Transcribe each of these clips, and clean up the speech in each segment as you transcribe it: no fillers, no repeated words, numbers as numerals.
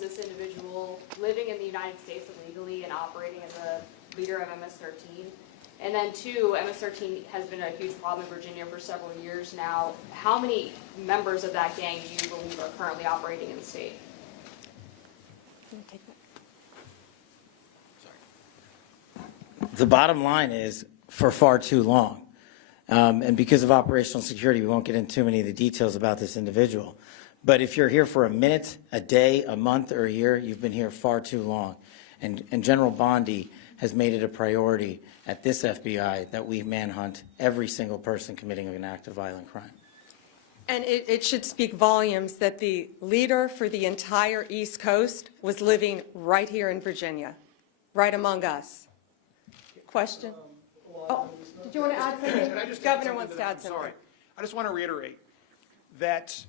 was this individual living in the United States illegally and operating as a leader of MS-13? And then two, MS-13 has been a huge problem in Virginia for several years now. How many members of that gang do you believe are currently operating in the state? The bottom line is for far too long. And because of operational security, we won't get into too many of the details about this individual. But if you're here for a minute, a day, a month, or a year, you've been here far too long. And General Bondi has made it a priority at this FBI that we manhunt every single person committing an act of violent crime. And it should speak volumes that the leader for the entire East Coast was living right here in Virginia, right among us. Question? Oh, did you want to add something? Governor wants to add something. Sorry. I just want to reiterate that,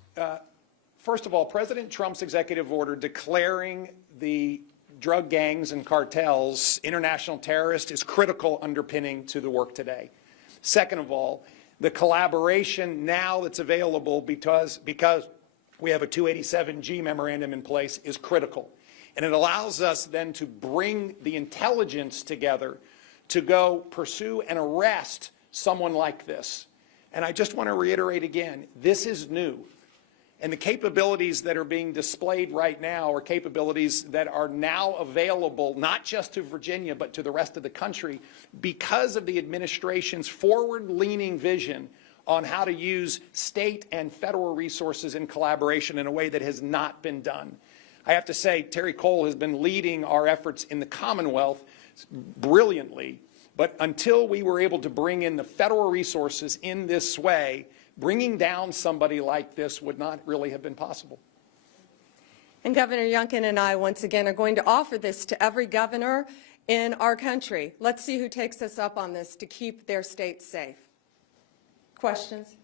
first of all, President Trump's executive order declaring the drug gangs and cartels international terrorists is critical underpinning to the work today. Second of all, the collaboration now that's available because we have a 287G memorandum in place is critical. And it allows us then to bring the intelligence together to go pursue and arrest someone like this. And I just want to reiterate again, this is new. And the capabilities that are being displayed right now are capabilities that are now available not just to Virginia but to the rest of the country because of the administration's forward-leaning vision on how to use state and federal resources in collaboration in a way that has not been done. I have to say, Terry Cole has been leading our efforts in the Commonwealth brilliantly, but until we were able to bring in the federal resources in this way, bringing down somebody like this would not really have been possible. And Governor Youngkin and I, once again, are going to offer this to every governor in our country. Let's see who takes us up on this to keep their states safe. Questions?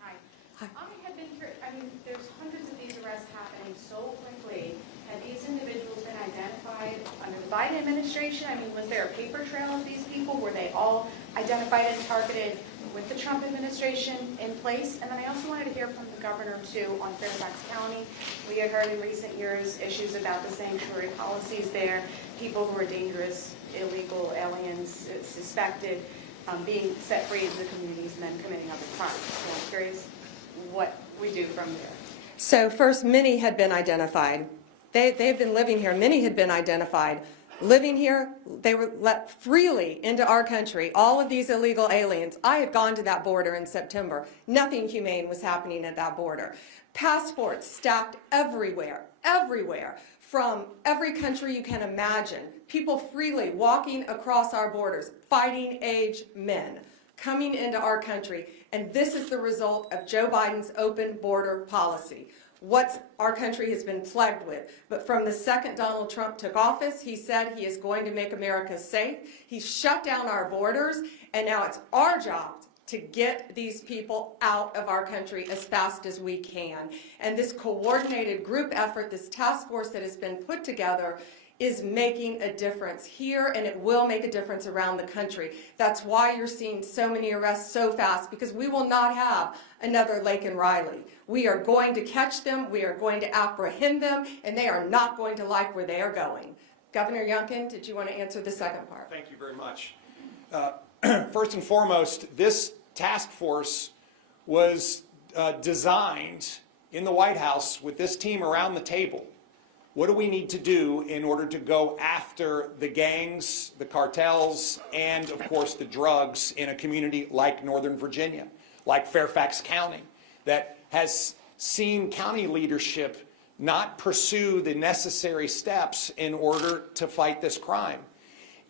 Hi. I have been, there's hundreds of these arrests happening so quickly. Have these individuals been identified under the Biden administration? Was there a paper trail of these people? Were they all identified and targeted with the Trump administration in place? And then I also wanted to hear from the governor, too, on Fairfax County. We had heard in recent years issues about the sanctuary policies there, people who are dangerous, illegal aliens, suspected, being set free into the communities and then committing other crimes. So I'm curious what we do from there. So first, many had been identified. They've been living here. Many had been identified. Living here, they were let freely into our country. All of these illegal aliens. I had gone to that border in September. Nothing humane was happening at that border. Passports stacked everywhere, everywhere, from every country you can imagine. People freely walking across our borders, fighting age men, coming into our country. And this is the result of Joe Biden's open border policy. What our country has been plagued with. But from the second Donald Trump took office, he said he is going to make America safe. He shut down our borders, and now it's our job to get these people out of our country as fast as we can. And this coordinated group effort, this task force that has been put together, is making a difference here, and it will make a difference around the country. That's why you're seeing so many arrests so fast, because we will not have another Lake and Riley. We are going to catch them, we are going to apprehend them, and they are not going to like where they are going. Governor Youngkin, did you want to answer the second part? Thank you very much. First and foremost, this task force was designed in the White House with this team around the table. What do we need to do in order to go after the gangs, the cartels, and, of course, the drugs in a community like Northern Virginia, like Fairfax County, that has seen county leadership not pursue the necessary steps in order to fight this crime?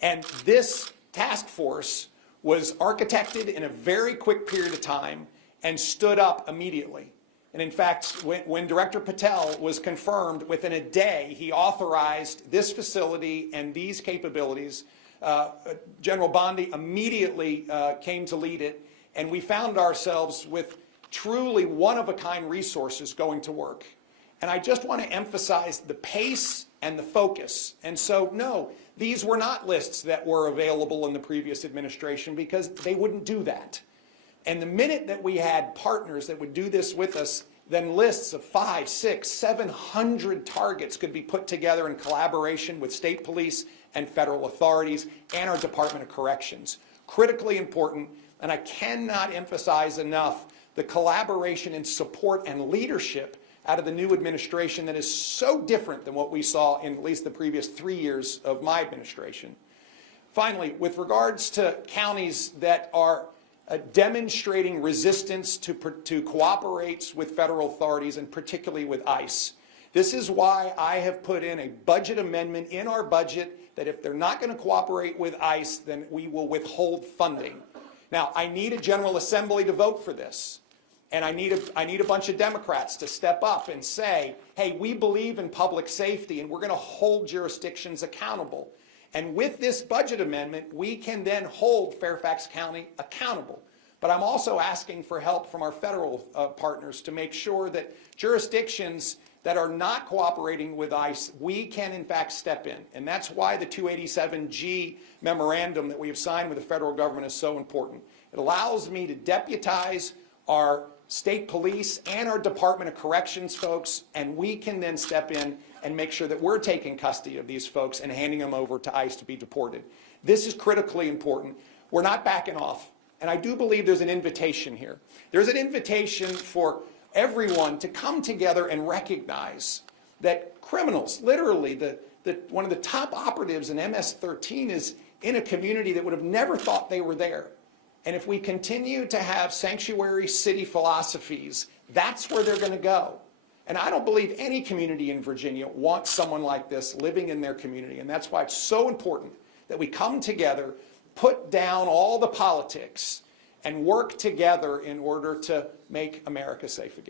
And this task force was architected in a very quick period of time and stood up immediately. And in fact, when Director Patel was confirmed, within a day, he authorized this facility and these capabilities. General Bondi immediately came to lead it, and we found ourselves with truly one-of-a-kind resources going to work. And I just want to emphasize the pace and the focus. And so, no, these were not lists that were available in the previous administration because they wouldn't do that. And the minute that we had partners that would do this with us, then lists of 500, 600, 700 targets could be put together in collaboration with state police and federal authorities and our Department of Corrections. Critically important, and I cannot emphasize enough the collaboration and support and leadership out of the new administration that is so different than what we saw in at least the previous 3 years of my administration. Finally, with regards to counties that are demonstrating resistance to cooperate with federal authorities and particularly with ICE, this is why I have put in a budget amendment in our budget that if they're not going to cooperate with ICE, then we will withhold funding. Now, I need a General Assembly to vote for this. And I need a bunch of Democrats to step up and say, hey, we believe in public safety and we're going to hold jurisdictions accountable. And with this budget amendment, we can then hold Fairfax County accountable. But I'm also asking for help from our federal partners to make sure that jurisdictions that are not cooperating with ICE, we can in fact step in. And that's why the 287G memorandum that we have signed with the federal government is so important. It allows me to deputize our state police and our Department of Corrections folks, and we can then step in and make sure that we're taking custody of these folks and handing them over to ICE to be deported. This is critically important. We're not backing off, and I do believe there's an invitation here. There's an invitation for everyone to come together and recognize that criminals, literally one of the top operatives in MS-13 is in a community that would have never thought they were there. And if we continue to have sanctuary city philosophies, that's where they're going to go. And I don't believe any community in Virginia wants someone like this living in their community. And that's why it's so important that we come together, put down all the politics, and work together in order to make America safe again.